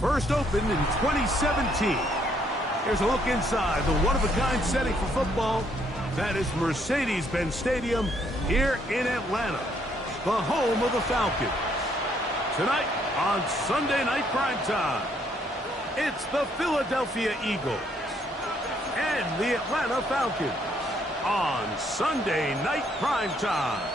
First opened in 2017. Here's a look inside the one-of-a-kind setting for football. That is Mercedes-Benz Stadium here in Atlanta, the home of the Falcons. Tonight on Sunday Night Primetime, it's the Philadelphia Eagles and the Atlanta Falcons on Sunday Night Primetime.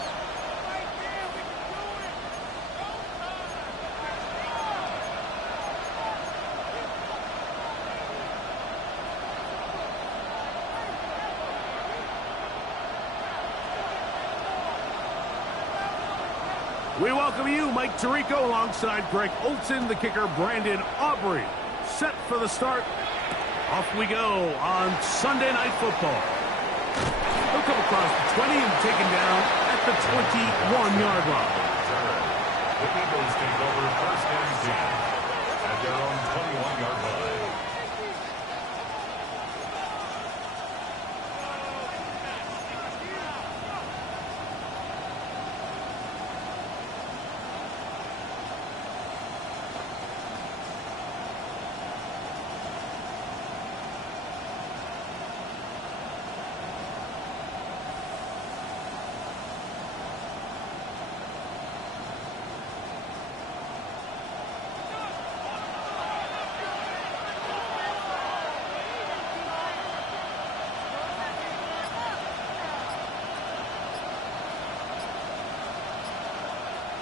We welcome you, Mike Tirico, alongside Greg Olson, the kicker, Brandon Aubrey. Set for the start. Off we go on Sunday Night Football. He'll come across the 20 and taken down at the 21-yard line. The Eagles take over first and 10 at their own 21-yard line.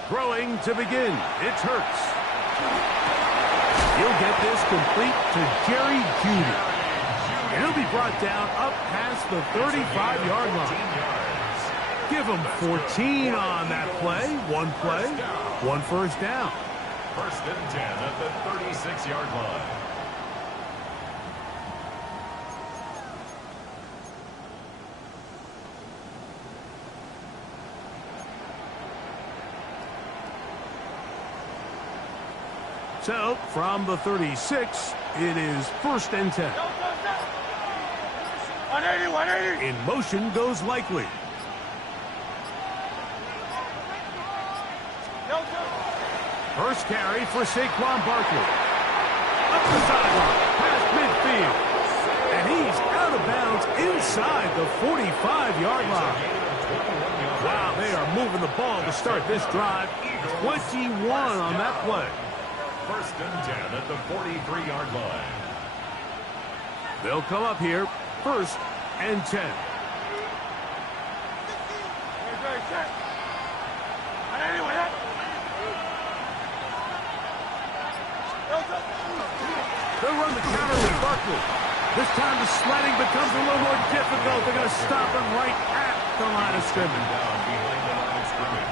Throwing to begin, it's Hurts. He'll get this complete to Jerry Jeudy. And he'll be brought down up past the 35-yard line. Give him 14 on that play. One first down. First and 10 at the 36-yard line. So, from the 36, it is first and 10. 180. In motion goes Likely. First carry for Saquon Barkley. Up the sideline, past midfield. And he's out of bounds inside the 45-yard line. Wow, they are moving the ball to start this drive. 21 on that play. First and 10 at the 43-yard line. They'll come up here, first and 10. They'll run the counter with Barkley. This time the sledding becomes a little more difficult. They're going to stop him right at the line of scrimmage.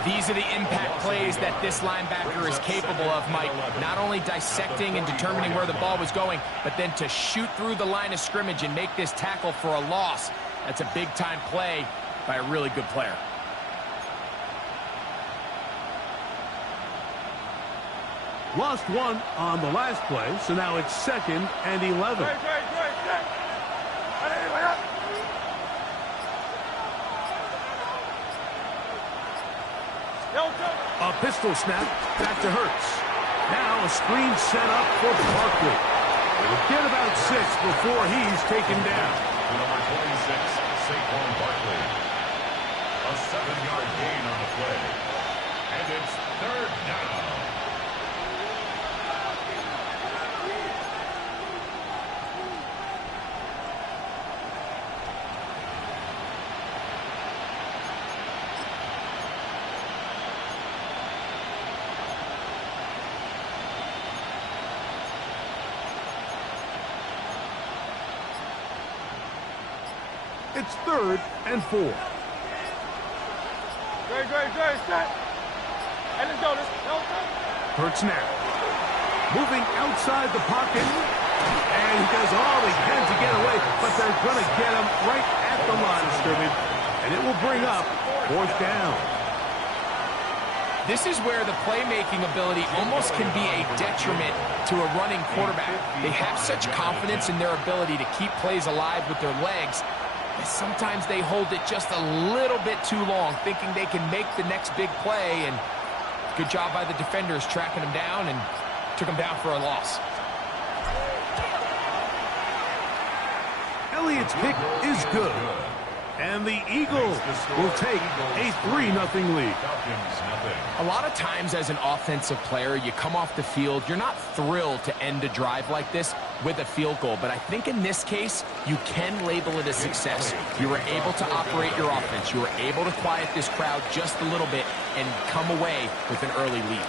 These are the impact plays that this linebacker is capable of, Mike. Not only dissecting and determining where the ball was going, but then to shoot through the line of scrimmage and make this tackle for a loss. That's a big-time play by a really good player. Lost one on the last play, so now it's second and 11. A pistol snap, back to Hurts. Now a screen set up for Barkley. It'll get about 6 before he's taken down. Number 26, Saquon Barkley. A 7-yard gain on the play. And it's third down. It's 3rd and 4. Great, set. And let's go. Hurts now. Moving outside the pocket. And he does all he can to get away, but they're going to get him right at the line of scrimmage. And it will bring up 4th down. This is where the playmaking ability almost can be a detriment to a running quarterback. They have such confidence in their ability to keep plays alive with their legs. And sometimes they hold it just a little bit too long, thinking they can make the next big play. And good job by the defenders tracking him down and took him down for a loss. Elliott's kick is good. And the Eagles will take a 3-0 lead. A lot of times as an offensive player, you come off the field, you're not thrilled to end a drive like this with a field goal. But I think in this case, you can label it a success. You were able to operate your offense. You were able to quiet this crowd just a little bit and come away with an early lead.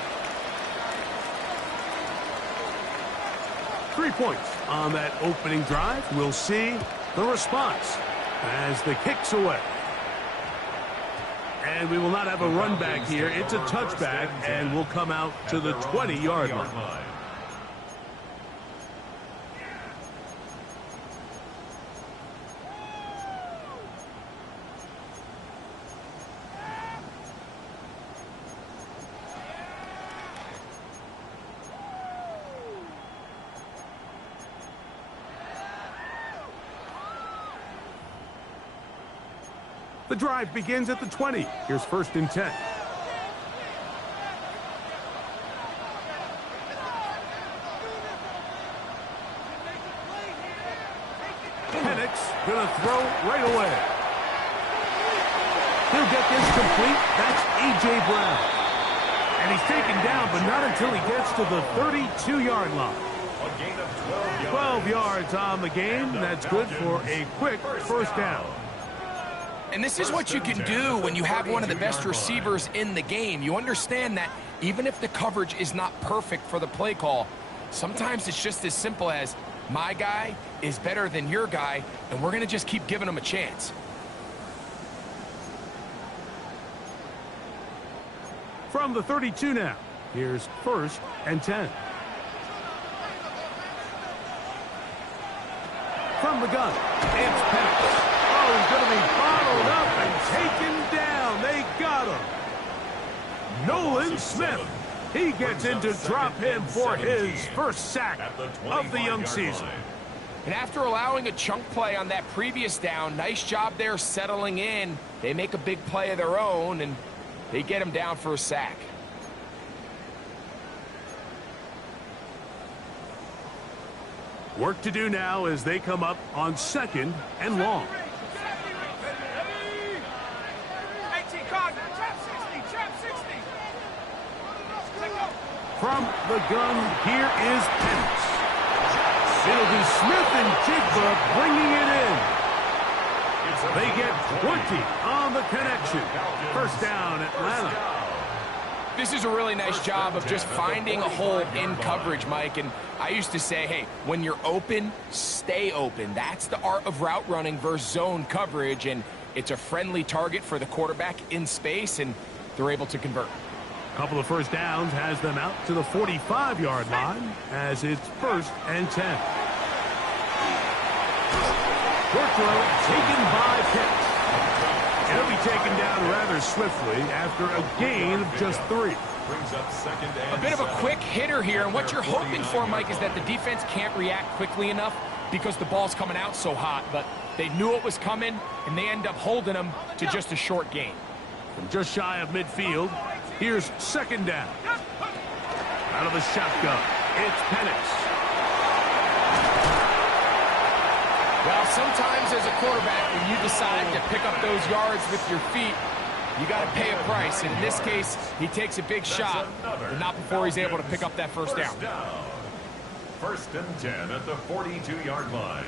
3 points on that opening drive. We'll see the response as the kick's away. And we will not have a run back here. It's a touchback, and we'll come out to the 20-yard line. The drive begins at the 20. Here's 1st and 10. Penix gonna throw right away. He'll get this complete. That's A.J. Brown. And he's taken down, but not until he gets to the 32-yard line. A gain of 12 yards. 12 yards on the game. That's good for a quick 1st down. And this is what you can do when you have one of the best receivers in the game. You understand that even if the coverage is not perfect for the play call, sometimes it's just as simple as my guy is better than your guy, and we're going to just keep giving him a chance. From the 32 now, here's 1st and 10. From the gun, it's Penix. Oh, he's going to be bottled up and taken down. They got him. Nolan Smith. He gets into drop him for his first sack of the young season. And after allowing a chunk play on that previous down, nice job there settling in. They make a big play of their own, and they get him down for a sack. Work to do now as they come up on 2nd and long. From the gun, here is Penix. It'll be Smith and Jigba bringing it in. They get 20 on the connection. 1st down, Atlanta. This is a really nice job of just finding a hole in coverage, Mike. And I used to say, hey, when you're open, stay open. That's the art of route running versus zone coverage. And it's a friendly target for the quarterback in space, and they're able to convert. Couple of 1st downs has them out to the 45-yard line as it's 1st and 10. Short throw taken by Pitts. It'll be taken down rather swiftly after a gain of just 3. A bit of a quick hitter here, and what you're hoping for, Mike, is that the defense can't react quickly enough because the ball's coming out so hot, but they knew it was coming, and they end up holding them to just a short gain. From just shy of midfield, here's 2nd down. Out of the shotgun, it's Penix. Well, sometimes as a quarterback, when you decide to pick up those yards with your feet, you got to pay a price. And in this case, he takes a big shot, but not before he's able to pick up that 1st down. 1st and 10 at the 42-yard line.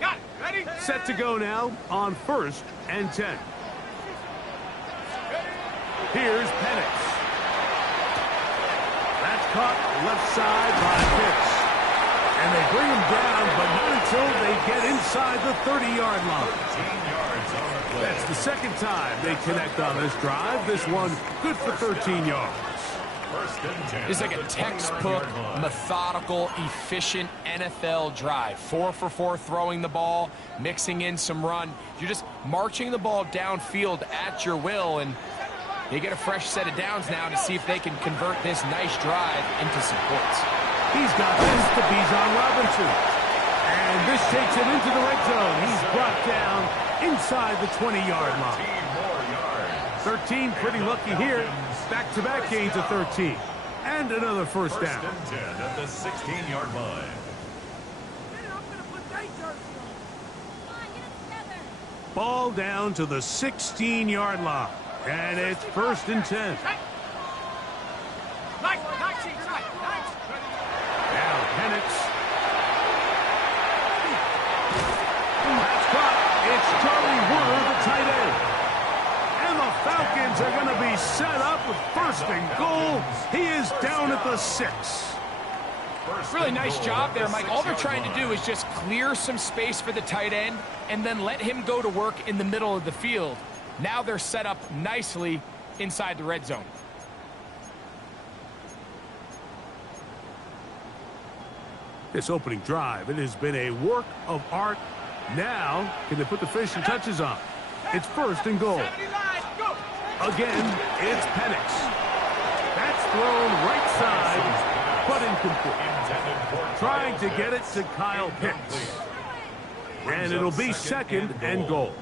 Got it. Ready? Set to go now on 1st and 10. Here's Penix. That's caught left side by Pitts. And they bring him down, but not until they get inside the 30-yard line. That's the second time they connect on this drive. This one good for 13 yards. It's like a textbook, methodical, efficient NFL drive. 4 for 4 throwing the ball, mixing in some run. You're just marching the ball downfield at your will, and you get a fresh set of downs now to see if they can convert this nice drive into some points. He's got this to Bijan Robinson. And this takes him into the red zone. He's brought down inside the 20-yard line. 13, pretty lucky here. Back-to-back gains of 13. And another first down. First and 10 at the 16-yard line. Ball down to the 16-yard line. And it's first and 10. Now Penix. That's caught. It's Charlie Wurr, the tight end. And the Falcons are going to be set up with first and goal. He is down at the 6. Really nice job there, Mike. All they're trying to do is just clear some space for the tight end and then let him go to work in the middle of the field. Now they're set up nicely inside the red zone. This opening drive, it has been a work of art. Now, can they put the finishing touches on? It's first and goal. Again, it's Penix. That's thrown right side, but incomplete. Trying to get it to Kyle Pitts. And it'll be second and goal.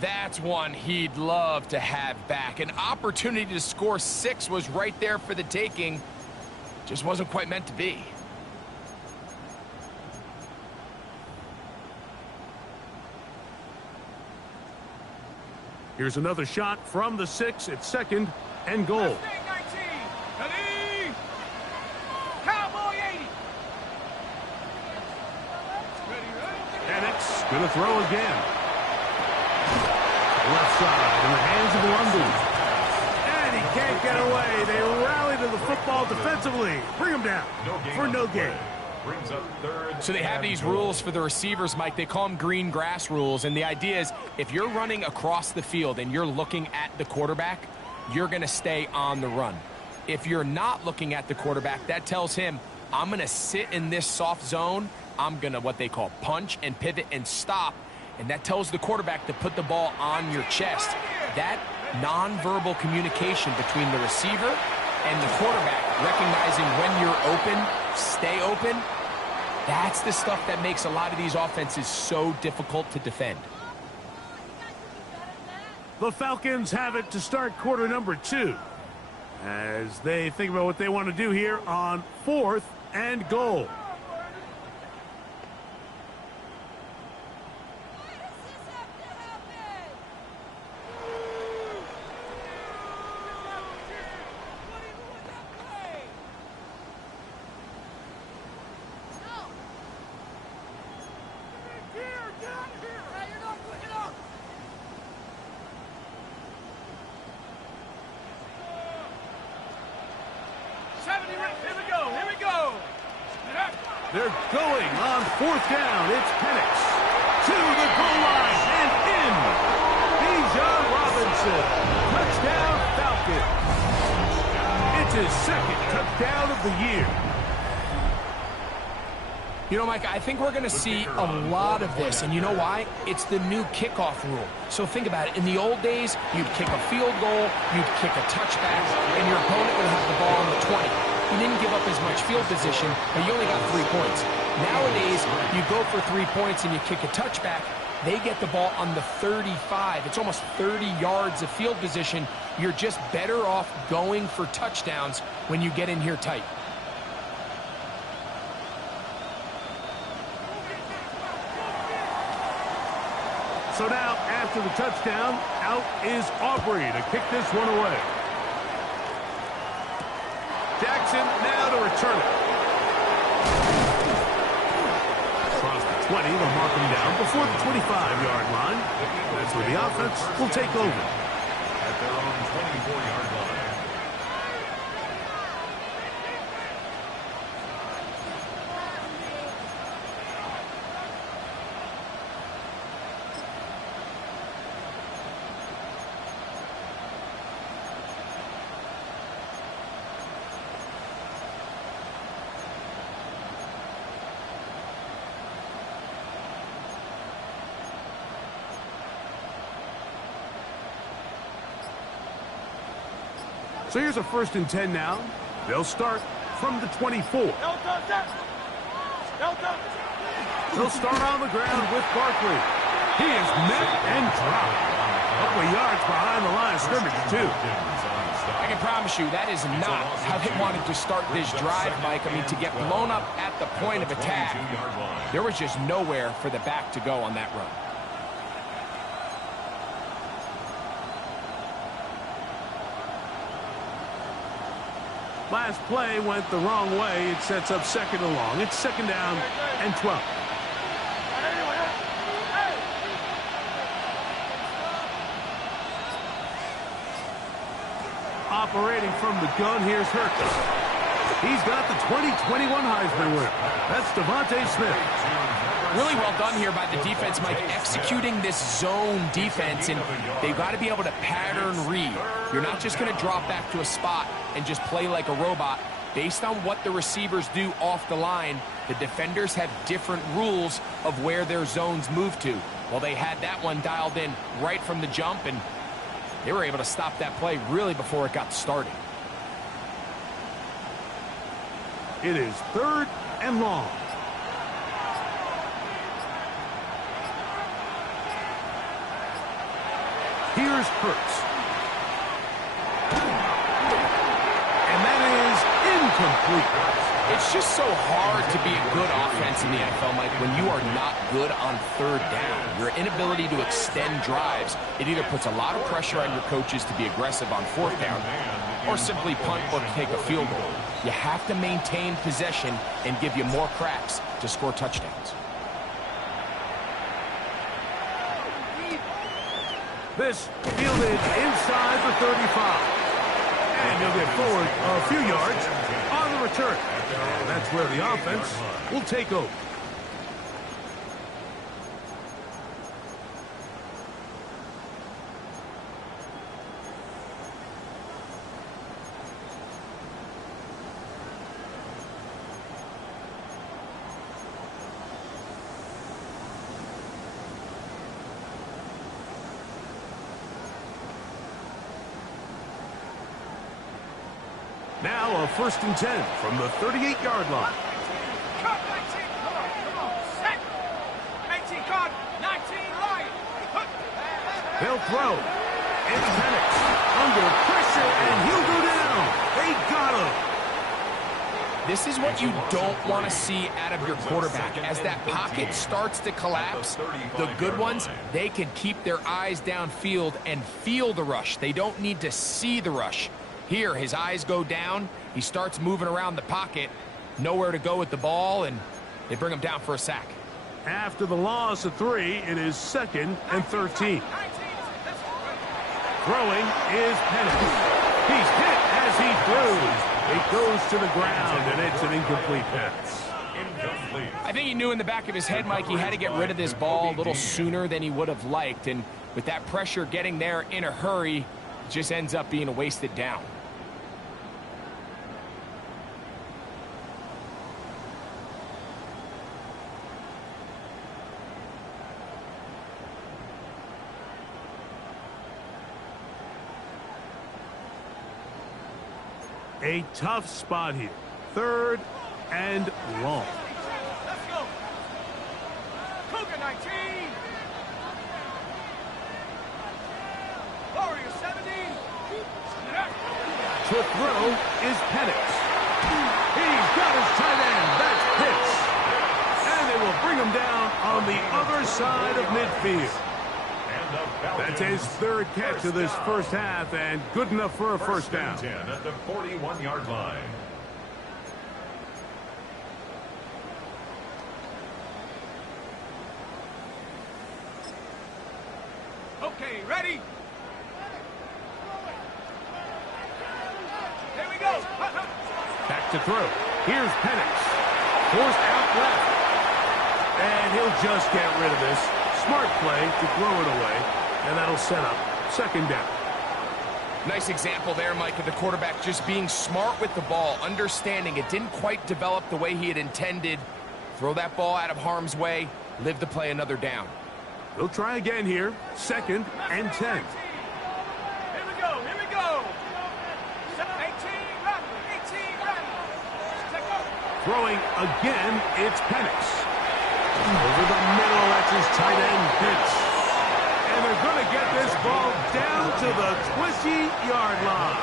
That's one he'd love to have back. An opportunity to score 6 was right there for the taking. Just wasn't quite meant to be. Here's another shot from the 6. It's second and goal. Penix going to throw again. Left side in the hands of London. And he can't get away. They rally to the football defensively. Bring him down for no gain. So they have these rules for the receivers, Mike. They call them green grass rules. And the idea is if you're running across the field and you're looking at the quarterback, you're going to stay on the run. If you're not looking at the quarterback, that tells him, I'm going to sit in this soft zone. I'm going to what they call punch and pivot and stop. And that tells the quarterback to put the ball on your chest. That nonverbal communication between the receiver and the quarterback, recognizing when you're open, stay open, that's the stuff that makes a lot of these offenses so difficult to defend. The Falcons have it to start quarter number 2 as they think about what they want to do here on 4th and goal. They're going on 4th down. It's Penix to the goal line and in. Bijan Robinson. Touchdown Falcons. It's his second touchdown of the year. You know, Mike, I think we're going to see a lot of this, and you know why? It's the new kickoff rule. So think about it. In the old days, you'd kick a field goal, you'd kick a touchback, and your opponent would have the ball on the 20. You didn't give up as much field position, but you only got 3 points. Nowadays, you go for 3 points and you kick a touchback, they get the ball on the 35. It's almost 30 yards of field position. You're just better off going for touchdowns when you get in here tight. So now, after the touchdown, out is Aubrey to kick this one away. Jackson now to return it. Across the 20, they'll mark him down before the 25-yard line. That's where the offense will take over. At their own 24-yard line. So here's a 1st and 10 now. They'll start from the 24. Delta, set. Delta. They'll start on the ground with Barkley. He is met and dropped. A couple of yards behind the line of scrimmage, too. I can promise you that is not how they wanted to start this drive, Mike. I mean, to get blown up at the point of attack, there was just nowhere for the back to go on that run. Last play went the wrong way. It sets up 2nd and long. It's 2nd down and 12. Operating from the gun, here's Hurts. He's got the 2021 Heisman winner. That's Devontae Smith. Really well done here by the defense, Mike, executing this zone defense, and they've got to be able to pattern read. You're not just going to drop back to a spot and just play like a robot. Based on what the receivers do off the line, the defenders have different rules of where their zones move to. Well, they had that one dialed in right from the jump, and they were able to stop that play really before it got started. It is 3rd and long. Here's Hurts. And that is incomplete. It's just so hard to be a good offense in the NFL, Mike, when you are not good on 3rd down. Your inability to extend drives, it either puts a lot of pressure on your coaches to be aggressive on 4th down or simply punt or take a field goal. You have to maintain possession and give you more cracks to score touchdowns. This fielded inside the 35. And he'll get forward a few yards on the return. And that's where the offense will take over. Now a 1st and 10 from the 38-yard line. Cut 19. Come on. Set. 18 cut. 19 line. They'll throw. It's Penix under pressure, and he'll go down. They got him. This is what you don't want to see out of your quarterback. As that pocket starts to collapse, the good ones, they can keep their eyes downfield and feel the rush. They don't need to see the rush. Here, his eyes go down. He starts moving around the pocket. Nowhere to go with the ball, and they bring him down for a sack. After the loss of 3, it is 2nd and 13. Throwing is Penix. He's hit as he throws. It goes to the ground, and it's an incomplete pass. I think he knew in the back of his head, Mike, he had to get rid of this ball a little sooner than he would have liked. And with that pressure getting there in a hurry, it just ends up being a wasted down. A tough spot here. 3rd and long. Let's go. Cougar 19. Warrior 70. To throw is Penix. He's got his tight end. That's Pitts. And they will bring him down on the other side of midfield. That's his 3rd catch of this first half, and good enough for a 1st down. 10 at the 41-yard line. Okay, ready? Here we go. Back to throw. Here's Penix. Forced out left. And he'll just get rid of this. Smart play to throw it away, and that'll set up 2nd down. Nice example there, Mike, of the quarterback just being smart with the ball, understanding it didn't quite develop the way he had intended. Throw that ball out of harm's way, live to play another down. We'll try again here. 2nd and 10. Here we go. Here we go. 7. Throwing again, it's Penix. Over the middle, that's his tight end, Pitts. And they're going to get this ball down to the 20-yard line.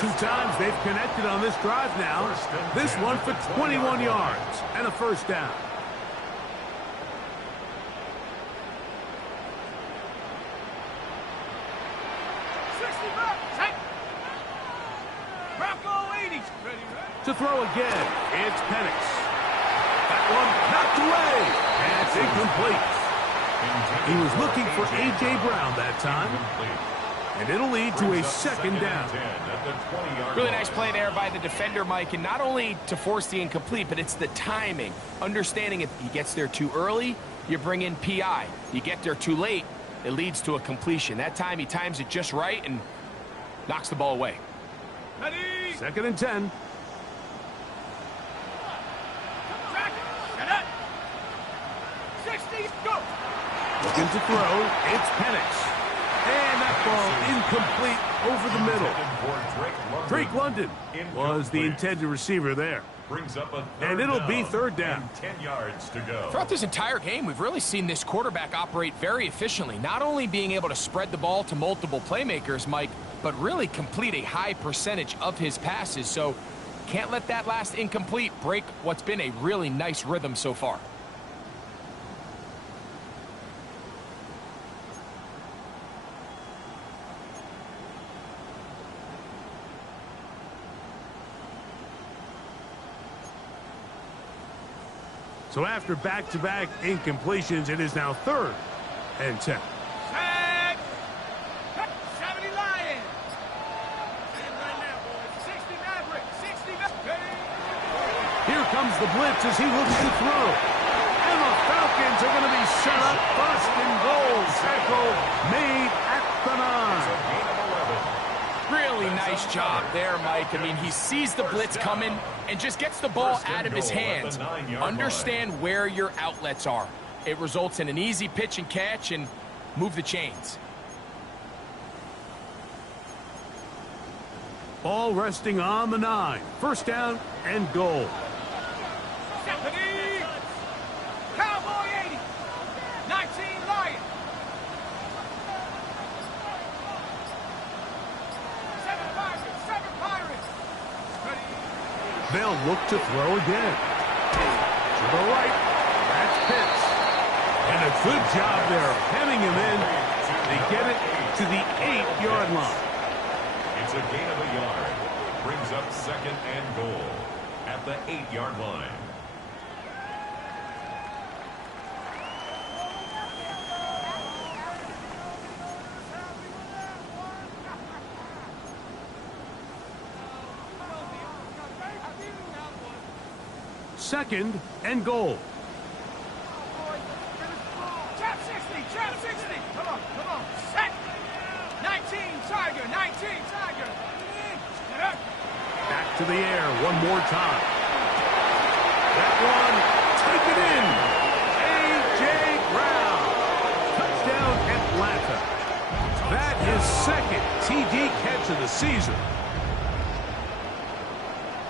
2 times they've connected on this drive now. This one for 21 yards and a first down. To throw again, it's Penix. That one knocked away. That's incomplete. He was looking for A.J. Brown that time. And it'll lead to a second down. Really nice play there by the defender, Mike. And not only to force the incomplete, but it's the timing. Understanding if he gets there too early, you bring in P.I. You get there too late, it leads to a completion. That time he times it just right and knocks the ball away. Second and 10. Looking to throw, it's Penix. And that ball incomplete over the middle. Drake London was the intended receiver there. And it'll be third down. 10 yards to go. Throughout this entire game, we've really seen this quarterback operate very efficiently. Not only being able to spread the ball to multiple playmakers, Mike, but really complete a high percentage of his passes. So can't let that last incomplete break what's been a really nice rhythm so far. So after back-to-back incompletions, it is now third and 10. Here comes the blitz as he looks to throw. And the Falcons are going to be set up first and goal. Tackle made at the 9. Really nice job there, Mike. I mean, he sees the blitz coming and just gets the ball out of his hands. Understand where your outlets are. It results in an easy pitch and catch and move the chains. Ball resting on the 9. First down and goal. Cowboy 80. 19 Lion. 7 Pirates. 7 Pirates. They'll look to throw again. To the right. That's Pitts. And a good job there of hemming him in. They get it to the 8-yard line. It's a gain of a yard. Brings up second and goal at the 8-yard line. Second and goal. Trap 60. Trap 60. Come on. Come on. Set. 19 Tiger. 19 Tiger. Get up. Back to the air one more time. That one, take it in. A.J. Brown. Touchdown Atlanta. That is second TD catch of the season.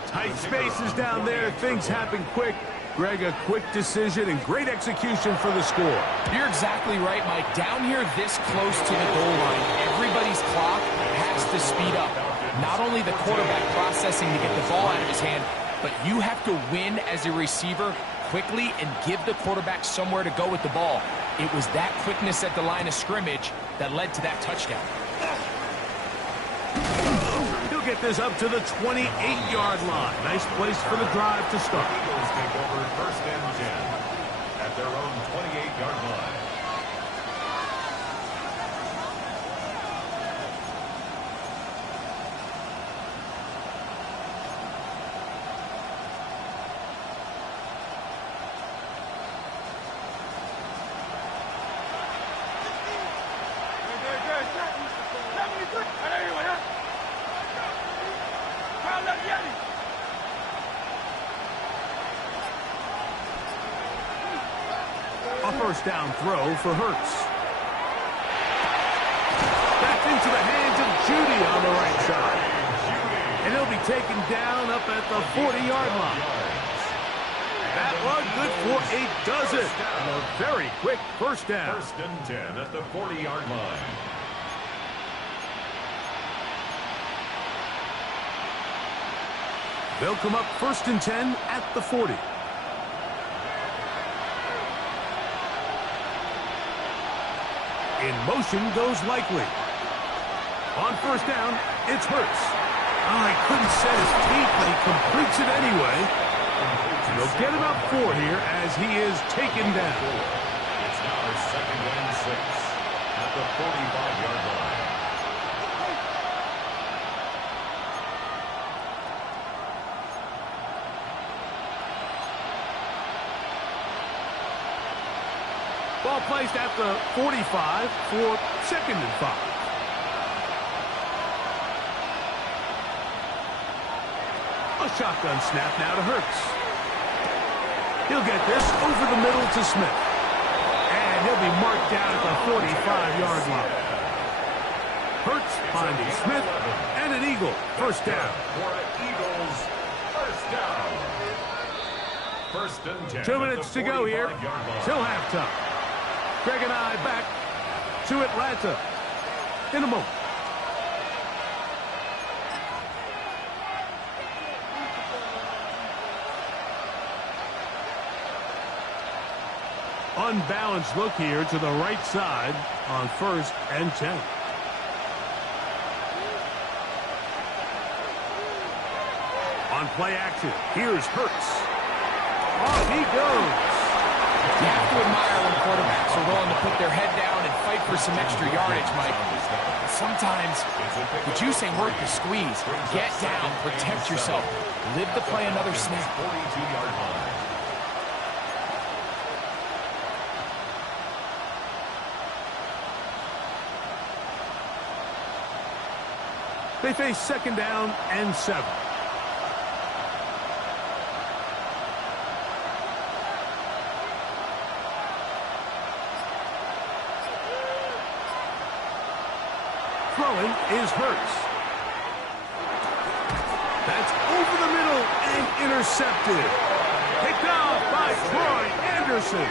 Tight spaces down there. Things happen quick. Greg, a quick decision and great execution for the score. You're exactly right, Mike. Down here this close to the goal line, everybody's clock has to speed up. Not only the quarterback processing to get the ball out of his hand, but you have to win as a receiver quickly and give the quarterback somewhere to go with the ball. It was that quickness at the line of scrimmage that led to that touchdown. He'll get this up to the 28-yard line. Nice place for the drive to start. Eagles take over first and 10 at their own 28-yard line. A first down throw for Hurts. Back into the hands of Judy on the right side. And And he'll be taken down up at the 40-yard line. That one good for a dozen. And a very quick first down. 1st and 10 at the 40-yard line. They'll come up 1st and 10 at the 40. In motion goes Likely. On 1st down, it's Hurts. Oh, he couldn't set his feet, but he completes it anyway. They'll get about 4 here as he is taken down. It's now 2nd and 6 at the 45-yard line. Ball placed at the 45 for 2nd and 5. A shotgun snap now to Hurts. He'll get this over the middle to Smith. And he'll be marked down at the 45-yard line. Hurts finding Smith and an Eagle. 1st down. For an Eagles first down. 1st and 10. 2 minutes to go here till halftime. Greg and I back to Atlanta in a moment. Unbalanced look here to the right side on 1st and 10. On play action, here's Hurts. Off he goes. You have to admire when quarterbacks are willing to put their head down and fight for some extra yardage, Mike. Sometimes the juice ain't worth the squeeze. Get down, protect yourself, live to play another snap. 42-yard line. They face 2nd down and 7. Throwing is Hurts. That's over the middle and intercepted. Picked off by Troy Anderson.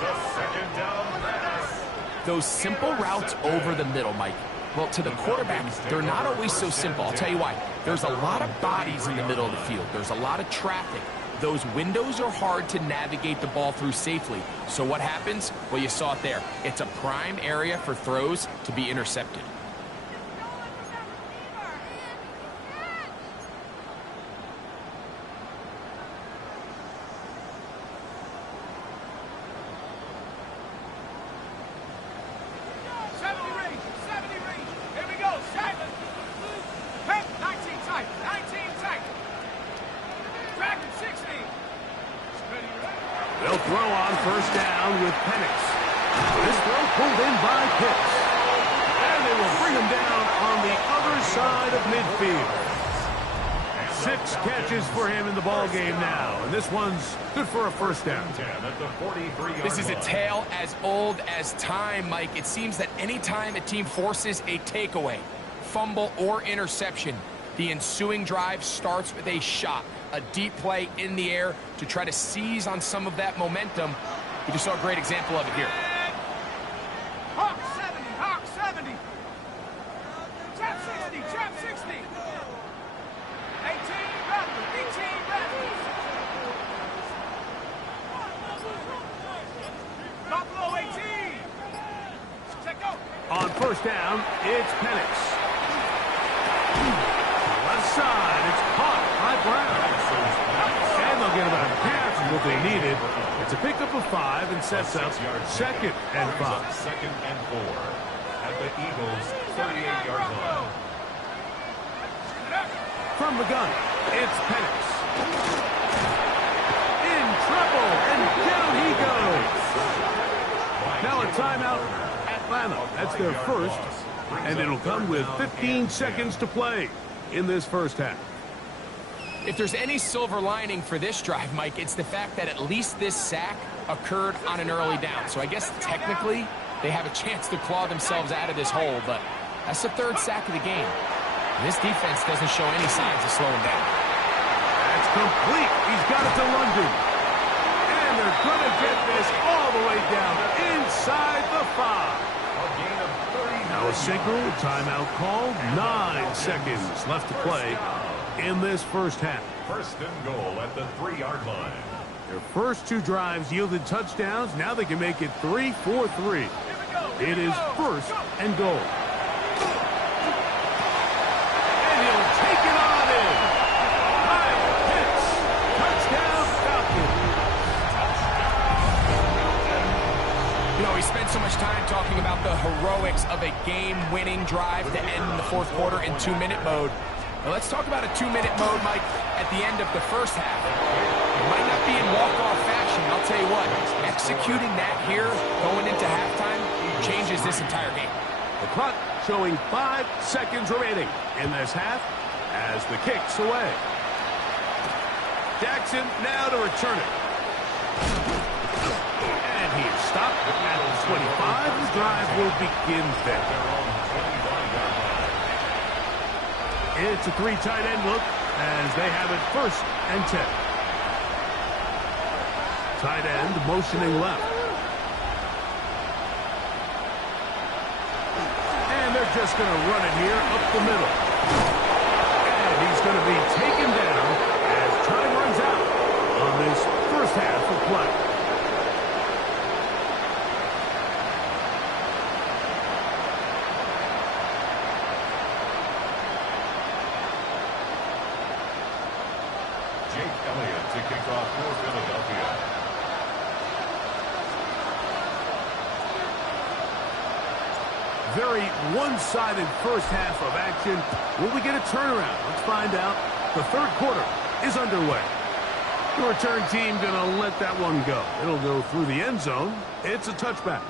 The 2nd down pass. Those simple routes over the middle, Mike. Well, to the quarterback, they're not always so simple. I'll tell you why. There's a lot of bodies in the middle of the field. There's a lot of traffic. Those windows are hard to navigate the ball through safely. So what happens? Well, you saw it there. It's a prime area for throws to be intercepted. They'll throw on 1st down with Penix. This throw pulled in by Pitts. And they will bring him down on the other side of midfield. 6 catches for him in the ball game now. And this one's good for a 1st down. This is a tale as old as time, Mike. It seems that anytime a team forces a takeaway, fumble, or interception, the ensuing drive starts with a shot, a deep play in the air to try to seize on some of that momentum. We just saw a great example of it here. Hawk 70, Hawk 70. Trap 60, trap 60. 18 Bradley, 18 Bradley. Buffalo 18. Check go. On 1st down, it's Penix. Left side, it's caught by Brown. And they'll get about half of what they needed. It's a pickup of 5 and sets up 2nd and 5. 2nd and 4 at the Eagles' 38-yard line. From the gun, it's Penix. In trouble, and down he goes. Now a timeout, Atlanta. That's their first, and it'll come with 15 seconds to play in this 1st half. If there's any silver lining for this drive, Mike, it's the fact that at least this sack occurred on an early down. So I guess technically they have a chance to claw themselves out of this hole, but that's the 3rd sack of the game. This defense doesn't show any signs of slowing down. That's complete. He's got it to London. And they're going to get this all the way down inside the 5. Now a signal, timeout called. 9 seconds left to play in this first half. First and goal at the 3-yard line. Their first 2 drives yielded touchdowns. Now they can make it 3-4-3. It is first and goal. And he'll take it on in. Kyle Pitts. Touchdown Falcons. You know, we spent so much time talking about the heroics of a game-winning drive to end the fourth quarter in 2-minute mode. Now let's talk about a 2-minute mode, Mike, at the end of the first half. It might not be in walk-off fashion. I'll tell you what, executing that here going into halftime changes this entire game. The clock showing 5 seconds remaining in this half as the kick's away. Jackson now to return it. And he is stopped at the 25. The drive will begin there. It's a 3 tight end look as they have it first and 10. Tight end motioning left. And they're just going to run it here up the middle. And he's going to be taken down as time runs out on this first half of play. Jake Elliott to kick off for Philadelphia. Very one-sided first half of action. Will we get a turnaround? Let's find out. The third quarter is underway. The return team going to let that one go. It'll go through the end zone. It's a touchback.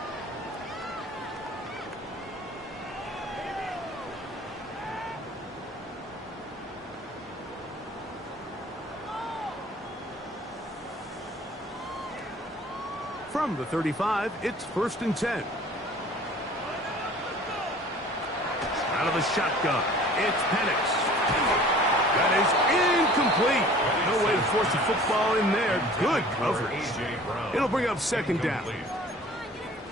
From the 35, it's first and 10. Out of the shotgun, it's Penix. That is incomplete. No way to force the football in there. Good coverage. It'll bring up second down.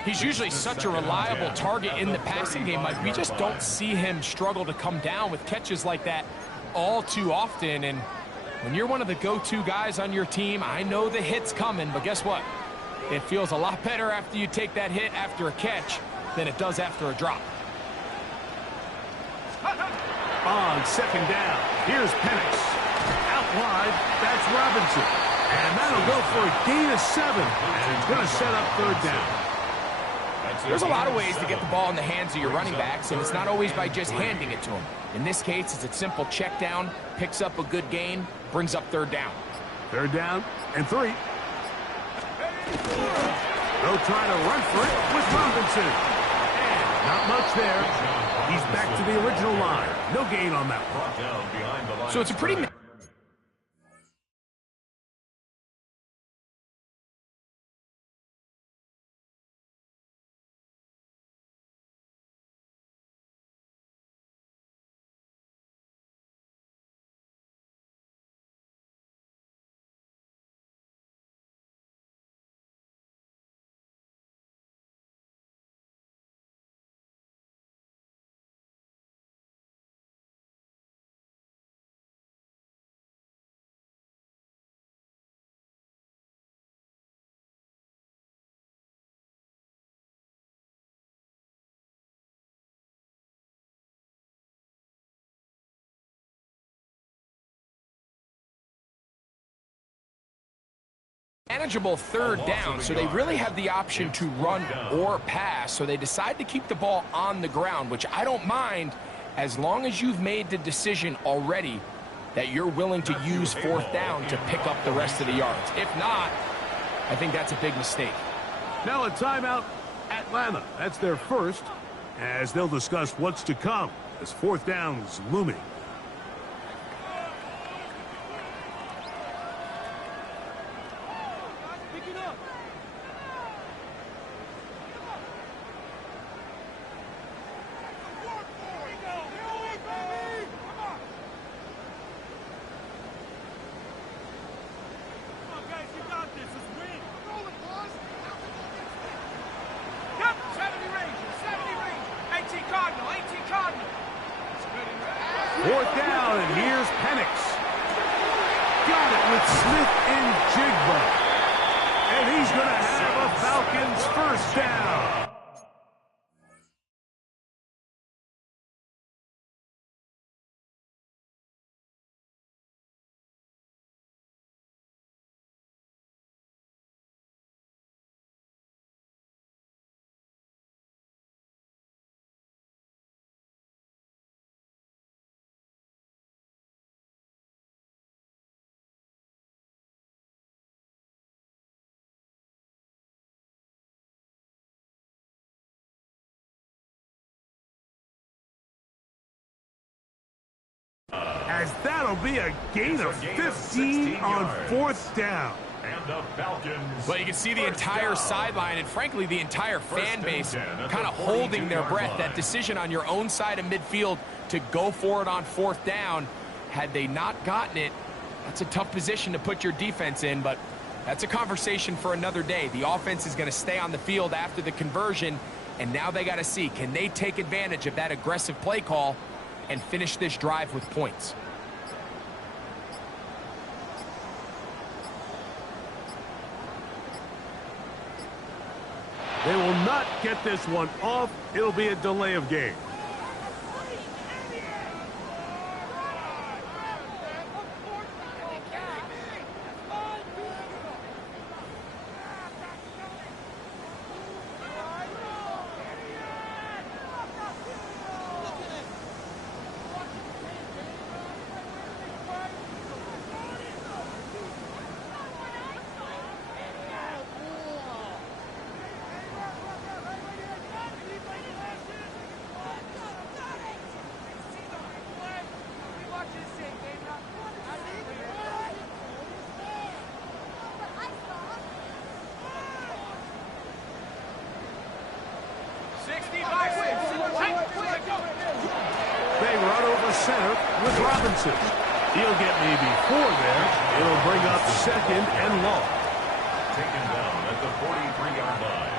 He's usually such a reliable target in the passing game. Like, we just don't see him struggle to come down with catches like that all too often. And when you're one of the go-to guys on your team, I know the hit's coming, but guess what? It feels a lot better after you take that hit after a catch than it does after a drop. On second down, here's Penix. Out wide, that's Robinson. And that'll go for a gain of 7. And it's going to set up third down. There's a lot of ways to get the ball in the hands of your running backs, and it's not always by just handing it to them. In this case, it's a simple check down, picks up a good gain, brings up third down. Third down and 3. They'll try to run for it with Robinson. And not much there. He's back to the original line. No gain on that one. So it's a pretty... manageable third down, so they really have the option to run or pass, so they decide to keep the ball on the ground, which I don't mind as long as you've made the decision already that you're willing to use fourth down to pick up the rest of the yards. If not, I think that's a big mistake. Now a timeout, Atlanta. That's their first, as they'll discuss what's to come as fourth down is looming. 4th down, and here's Penix. Got it with Smith and Jigba. And he's going to have a Falcons 1st down. As that'll be a gain of 15 on 4th down. And the Falcons. Well, you can see the entire sideline and, frankly, the entire fan base kind of holding their breath. That decision on your own side of midfield to go for it on 4th down, had they not gotten it, that's a tough position to put your defense in, but that's a conversation for another day. The offense is going to stay on the field after the conversion, and now they got to see, can they take advantage of that aggressive play call and finish this drive with points? They will not get this one off. It'll be a delay of game. They run over center with Robinson. He'll get maybe 4 there. It'll bring up 2nd and long. Taken down at the 43-yard line.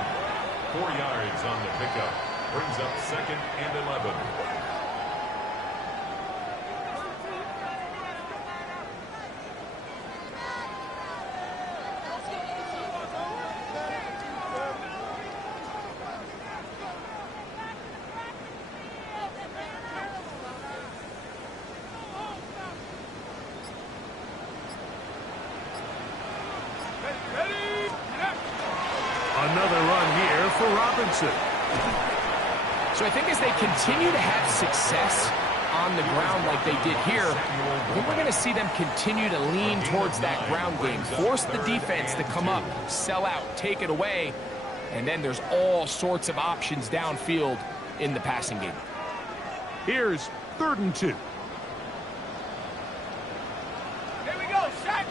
4 yards on the pickup. Brings up 2nd and 11. Another run here for Robinson. So I think as they continue to have success on the ground like they did here, I think we're going to see them continue to lean towards that ground game, force the defense to come up, sell out, take it away, and then there's all sorts of options downfield in the passing game. Here's 3rd and 2. Here we go, Shaq.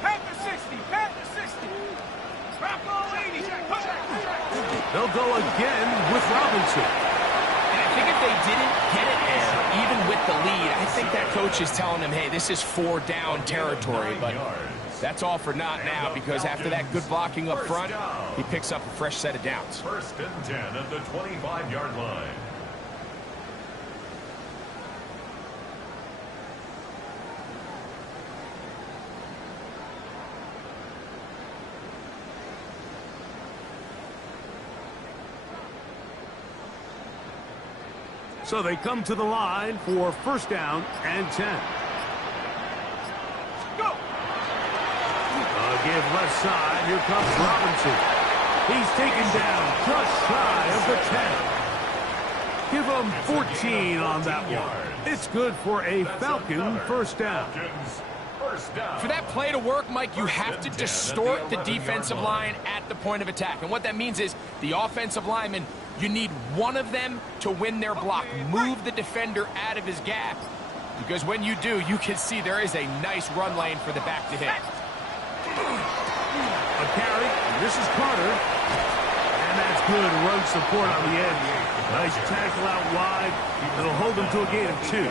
Panther 60, Panther 60. Bravo 80. They'll go again with Robinson. And I think if they didn't get it there, even with the lead, I think that coach is telling them, hey, this is 4 down territory. But that's all for naught now, because after that good blocking up front, he picks up a fresh set of downs. 1st and 10 at the 25-yard line. So they come to the line for 1st down and 10. Go! Give left side. Here comes Robinson. He's taken down just shy of the 10. Give him 14 on that one. It's good for a Falcon 1st down. For that play to work, Mike, you have to distort the defensive line at the point of attack. And what that means is the offensive lineman, you need one of them to win their block. Move the defender out of his gap. Because when you do, you can see there is a nice run lane for the back to hit. A carry. This is Carter. And that's good run support on the edge. Nice tackle out wide. It'll hold him to a gain of 2.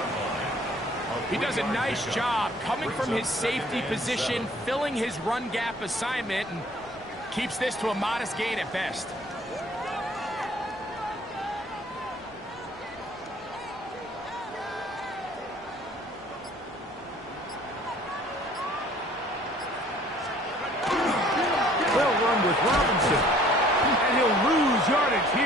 He does a nice job coming from his safety position, filling his run gap assignment, and keeps this to a modest gain at best.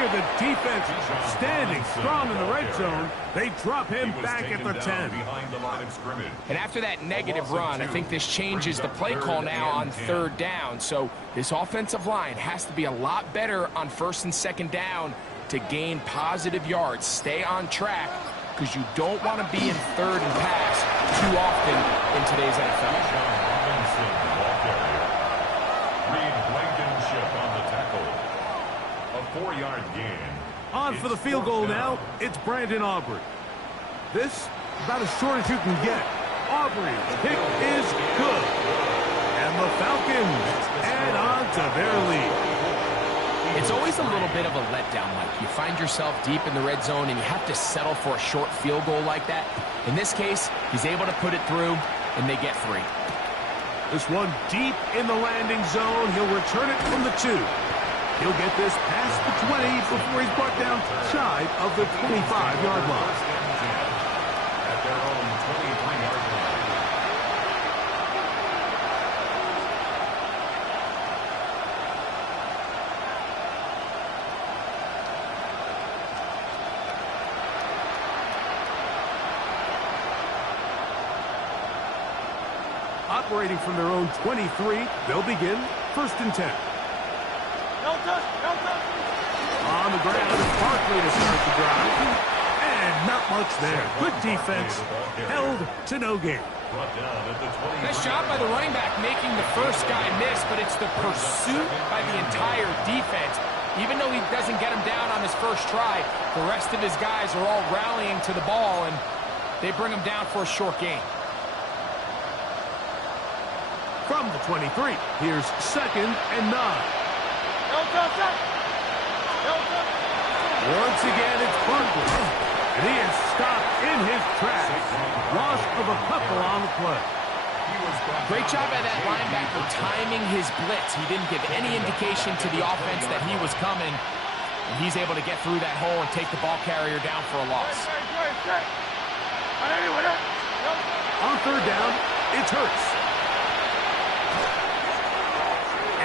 Here, the defense standing strong in the red zone. They drop him back at the 10. Behind the line of scrimmage. And after that negative run, I think this changes the play call now on third down. So this offensive line has to be a lot better on first and second down to gain positive yards. Stay on track, because you don't want to be in third and pass too often in today's NFL. Robinson, ball carrier. Reed Blankenship on the tackle. A 4-yard gain. On for the field goal now, it's Brandon Aubrey. This, about as short as you can get. Aubrey's kick is good. And the Falcons add on to their lead. It's always a little bit of a letdown, Mike. You find yourself deep in the red zone, and you have to settle for a short field goal like that. In this case, he's able to put it through, and they get 3. This one deep in the landing zone. He'll return it from the 2. He'll get this past the 20 before he's brought down shy of the 25-yard line. At their own 23-yard line. Operating from their own 23, they'll begin first and 10. Don't touch, don't touch. On the ground, it's Barkley to start the drive. And not much there. Good defense. Held to no gain. Brought down at the 20. Nice job by the running back making the first guy miss, but it's the pursuit by the entire defense. Even though he doesn't get him down on his first try, the rest of his guys are all rallying to the ball, and they bring him down for a short gain. From the 23, here's second and 9. Don't touch that. Don't touch. Once again, it's Barkley. And he is stopped in his tracks. Loss of a couple on the play. Great job by that linebacker timing his blitz. He didn't give any indication to the offense that he was coming. And he's able to get through that hole and take the ball carrier down for a loss. On third down, it's Hurts.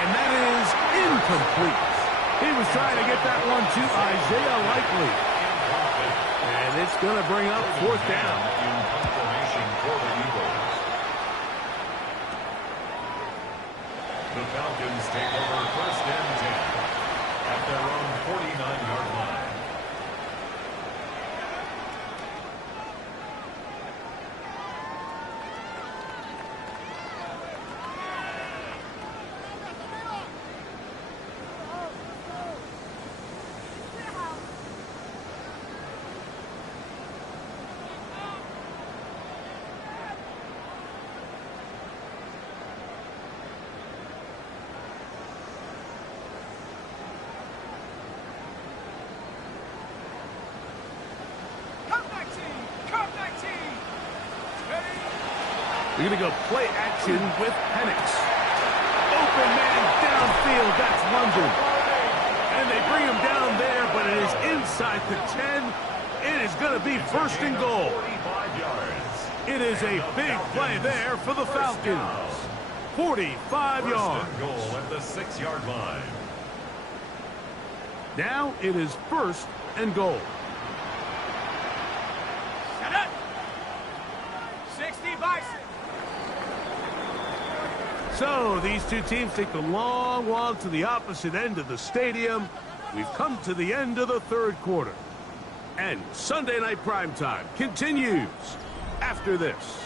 And that is incomplete. He was trying to get that one to Isaiah Likely. And it's going to bring up fourth down. In confirmation for the Eagles. The Falcons take over first and 10 at their own 49-yard line. We're going to go play action with Penix. Open man downfield, that's London. And they bring him down there, but it is inside the 10. It is going to be first and goal. 45 yards. It is a big play there for the Falcons. 45 yards. First and goal at the 6-yard line. Now it is first and goal. Set up. 60 Bison. So these two teams take the long walk to the opposite end of the stadium. We've come to the end of the third quarter. And Sunday Night Primetime continues after this.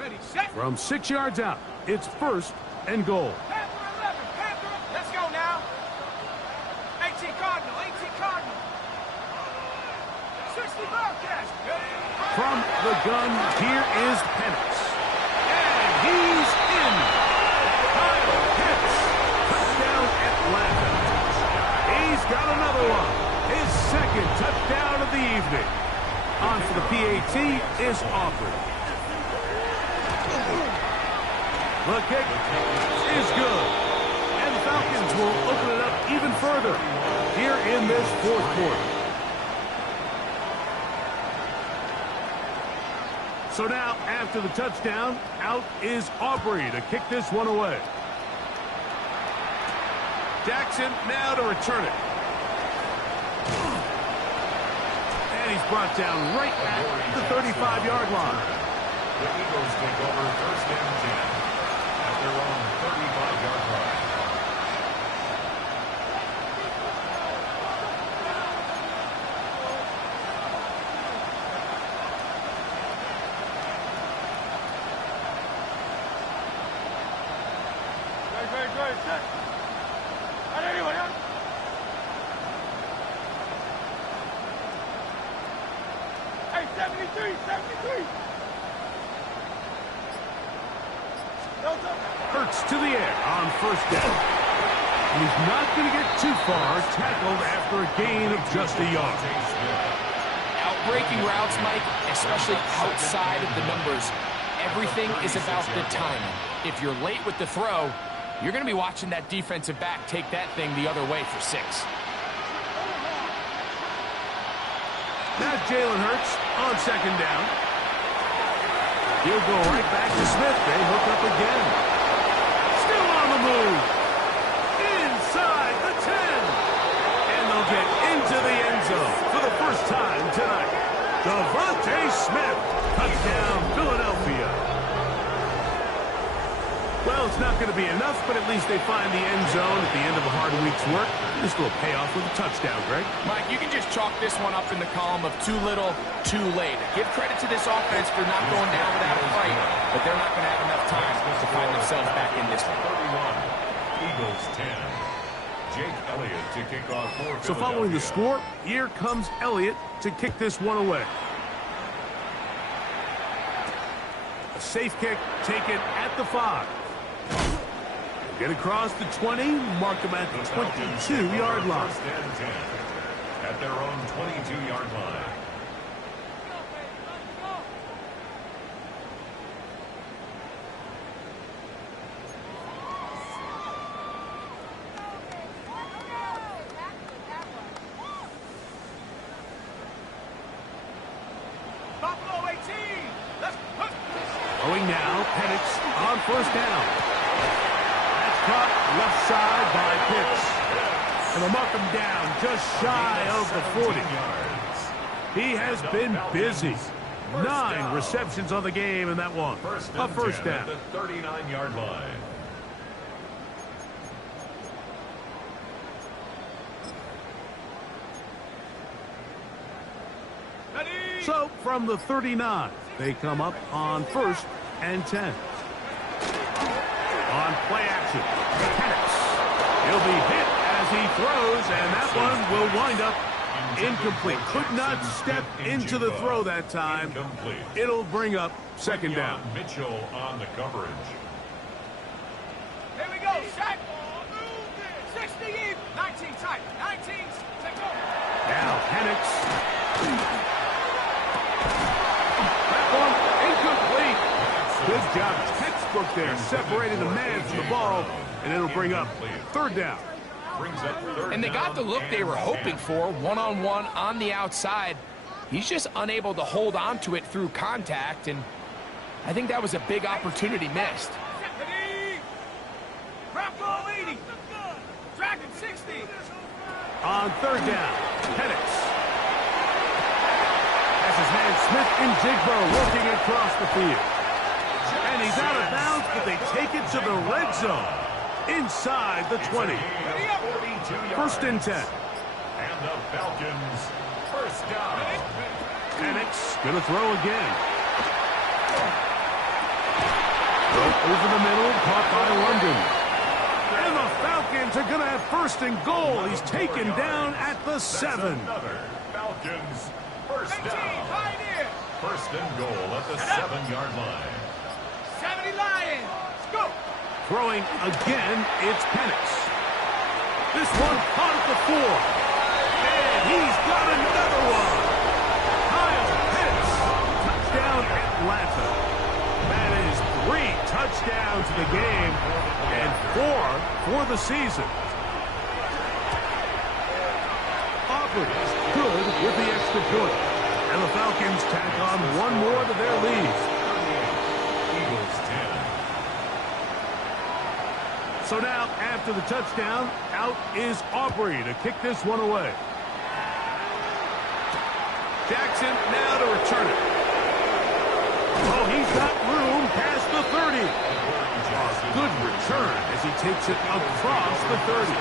Ready, set. From 6 yards out, it's first and goal. Panther 11, Panther. Let's go now. 18 Cardinal, 18 Cardinal. 60 Bearcats. From the gun, here is Penix. And he's in. Kyle Pitts. Touchdown Atlanta. He's got another one. His second touchdown of the evening. On for the PAT is Aubrey. The kick is good. And the Falcons will open it up even further here in this fourth quarter. So now, after the touchdown, out is Aubrey to kick this one away. Jackson now to return it. And he's brought down right at the 35-yard line. The Eagles take over first and 10 at their own 35-yard line. Hey, 73, 73. Hurts to the air on first down. And he's not going to get too far, tackled after a gain of just a yard. Outbreaking routes, Mike, especially outside of the numbers, everything is about the timing. If you're late with the throw, you're going to be watching that defensive back take that thing the other way for 6. Now Jalen Hurts on second down. He'll go right back to Smith. They hook up again. Still on the move. Inside the 10. And they'll get into the end zone for the first time tonight. Devontae Smith. Touchdown, Philadelphia. Well, it's not going to be enough, but at least they find the end zone at the end of a hard week's work. This will pay off with a touchdown, Greg. Mike, you can just chalk this one up in the column of too little, too late. Give credit to this offense for not going down without a fight, but they're not going to have enough time to find themselves back in this one. 31, Eagles 10. Jake Elliott to kick off for Philadelphia. So following the score, here comes Elliott to kick this one away. A safe kick taken at the 5. Get across the 20, mark them at the 22-yard line. First and 10 at their own 22-yard line. Buffalo 18. Let's put. Going now, Penix on first down. Caught left side by Pitts. And they'll mark him down just shy of the 40. He has been busy. 9 receptions on the game in that one. A first down. At the 39-yard line. So from the 39, they come up on first and 10. On play action, Penix. He'll be hit as he throws, and that one will wind up incomplete. Could not step into the throw that time. It'll bring up second down. Mitchell on the coverage. Here we go, Shaq. 60 in. 19 tight. 19. Take over. Now Penix. That one incomplete. Good job. Textbook there, separating the man from the ball, and it'll bring up third down. And they got the look they were hoping for, one-on-one on the outside. He's just unable to hold on to it through contact, and I think that was a big opportunity missed. Bronco 80. Dragon 60. On third down, Penix. That's his man Smith and Jigbo working across the field. And he's out of bounds, but they take it to the red zone. Inside the 20. First and 10. And the Falcons first down. Penix gonna throw again. Over the middle, caught by London. And the Falcons are gonna have first and goal. He's taken down at the 7. Falcons first down. First and goal at the 7-yard line. 70 Lions. Go. Throwing again, it's Penix. This one caught at the 4. And he's got another one. Kyle Pitts. Touchdown Atlanta. That is 3 touchdowns in the game and 4 for the season. Aubrey is good with the extra point. And the Falcons tack on one more to their lead. So now, after the touchdown, out is Aubrey to kick this one away. Jackson now to return it. Oh, he's got room past the 30. A good return as he takes it across the 30.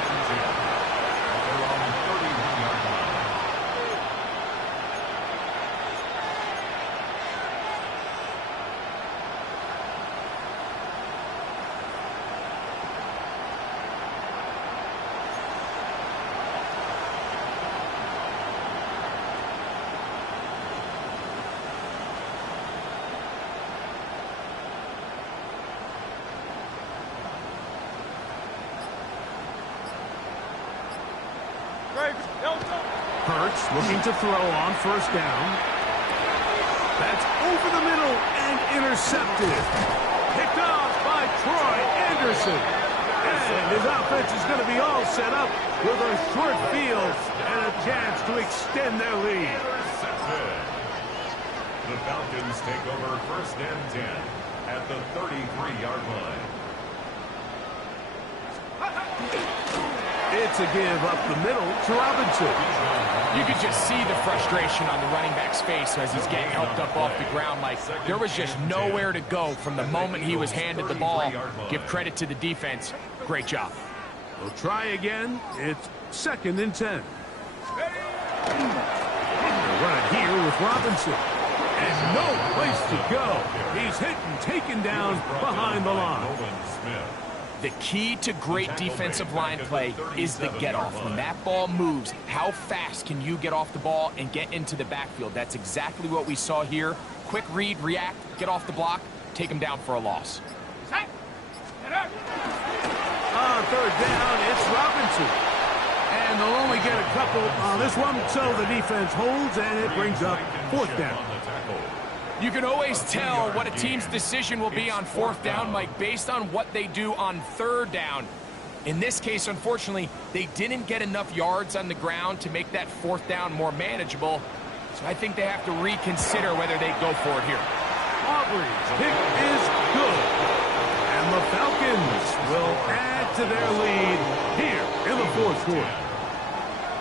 Hurts looking to throw on first down. That's over the middle and intercepted. Picked off by Troy Anderson. And his offense is going to be all set up with a short field and a chance to extend their lead. The Falcons take over first and 10 at the 33-yard line. It's a give up the middle to Robinson. You could just see the frustration on the running back's face as he's getting helped up off the ground. Like, there was just nowhere to go from the moment he was handed the ball. Give credit to the defense. Great job. We'll try again. It's 2nd and 10. They'll run it here with Robinson. And no place to go. He's hit and taken down behind the line. The key to great defensive line play is the get-off. When that ball moves, how fast can you get off the ball and get into the backfield? That's exactly what we saw here. Quick read, react, get off the block, take him down for a loss. On third down, it's Robinson. And they'll only get a couple on this one, so the defense holds, and it brings up 4th down. You can always tell what a team's decision will be on 4th down, Mike, based on what they do on 3rd down. In this case, unfortunately, they didn't get enough yards on the ground to make that 4th down more manageable. So I think they have to reconsider whether they go for it here. Aubrey's kick is good. And the Falcons will add to their lead here in the 4th quarter.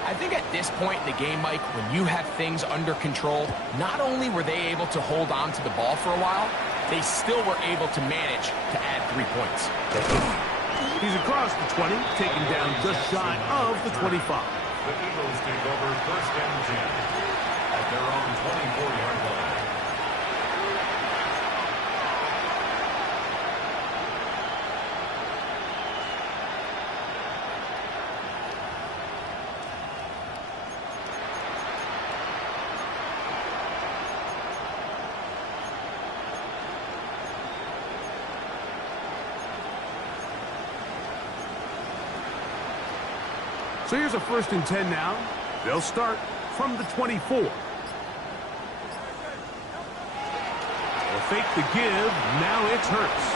I think at this point in the game, Mike, when you have things under control, not only were they able to hold on to the ball for a while, they still were able to manage to add 3 points. He's across the 20, taken down just shy of the 25. The Eagles take over first and 10 at their own 24-yard line. So here's a 1st and 10 now. They'll start from the 24. They'll fake the give. Now it's Hurts.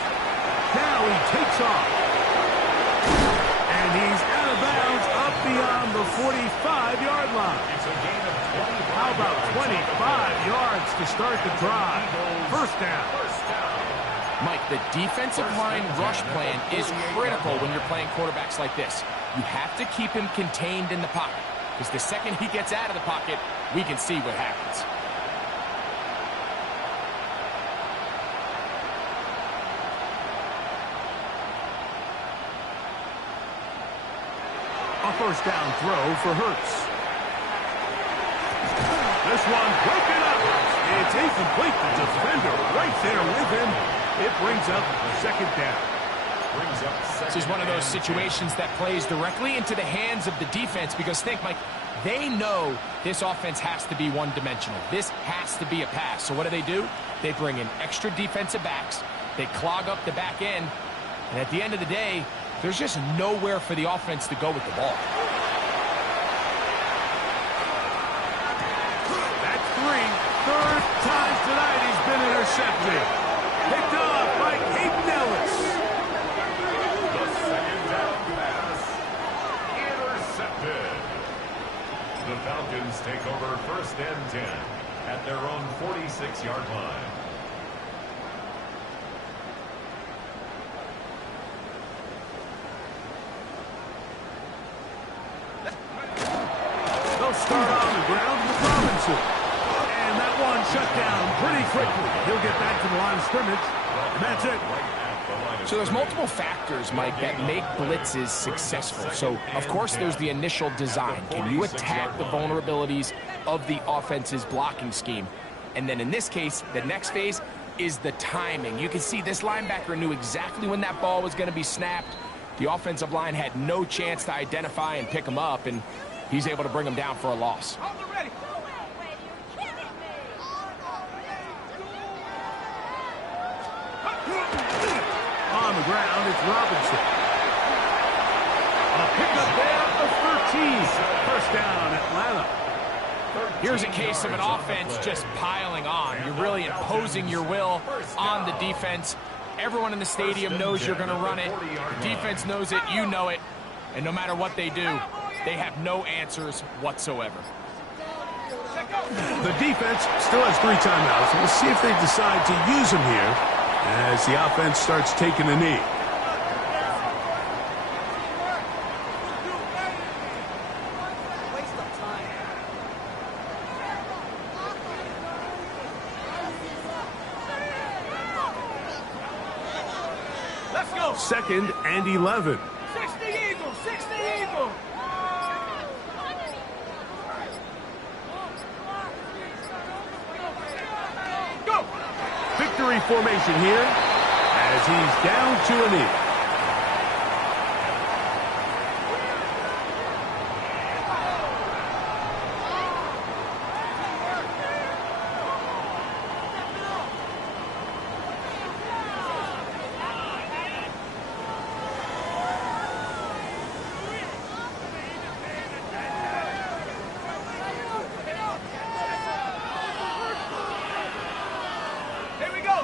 Now he takes off. And he's out of bounds up beyond the 45-yard line. It's a gain of 25. How about 25 yards to start the drive? First down. Mike, the defensive line rush plan is critical when you're playing quarterbacks like this. You have to keep him contained in the pocket, because the second he gets out of the pocket, we can see what happens. A first down throw for Hurts. This one broken up. It's incomplete. The defender right there with him. It brings up 2nd down. This is one of those situations that plays directly into the hands of the defense, because think, Mike, they know this offense has to be one-dimensional. This has to be a pass. So what do? They bring in extra defensive backs. They clog up the back end. And at the end of the day, there's just nowhere for the offense to go with the ball. That's 3. 3rd time tonight he's been intercepted. Picked off by Hayden Ellis. The 2nd down pass intercepted. The Falcons take over first and 10 at their own 46-yard line. start on the ground with Robinson. And that one shut down pretty quickly. He'll get back to the line of scrimmage. And that's it. So there's multiple factors, Mike, that make blitzes successful. So, of course, there's the initial design. Can you attack the vulnerabilities of the offense's blocking scheme? And then in this case, the next phase is the timing. You can see this linebacker knew exactly when that ball was going to be snapped. The offensive line had no chance to identify and pick him up, and he's able to bring him down for a loss. On the ground, it's Robinson. A pickup there of 13. First down, Atlanta. Here's a case of an offense just piling on. You're really imposing your will on the defense. Everyone in the stadium knows you're going to run it. The defense knows it, you know it. And no matter what they do, they have no answers whatsoever. The defense still has 3 timeouts. We'll see if they decide to use them here as the offense starts taking a knee. Let's go. 2nd and 11. 60 Eagles, 60 Eagles. Go. Victory formation here as he's down to a knee.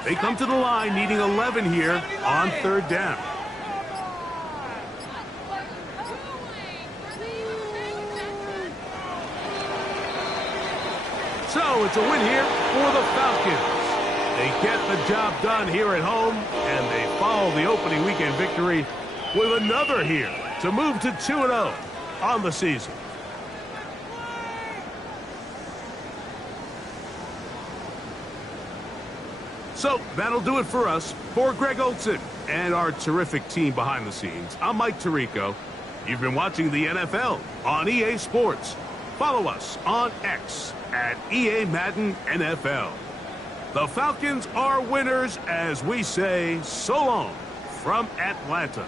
They come to the line needing 11 here on 3rd down. So it's a win here for the Falcons. They get the job done here at home, and they follow the opening weekend victory with another here to move to 2-0 on the season. So that'll do it for us. For Greg Olson and our terrific team behind the scenes, I'm Mike Tirico. You've been watching the NFL on EA Sports. Follow us on X at EA Madden NFL. The Falcons are winners as we say so long from Atlanta.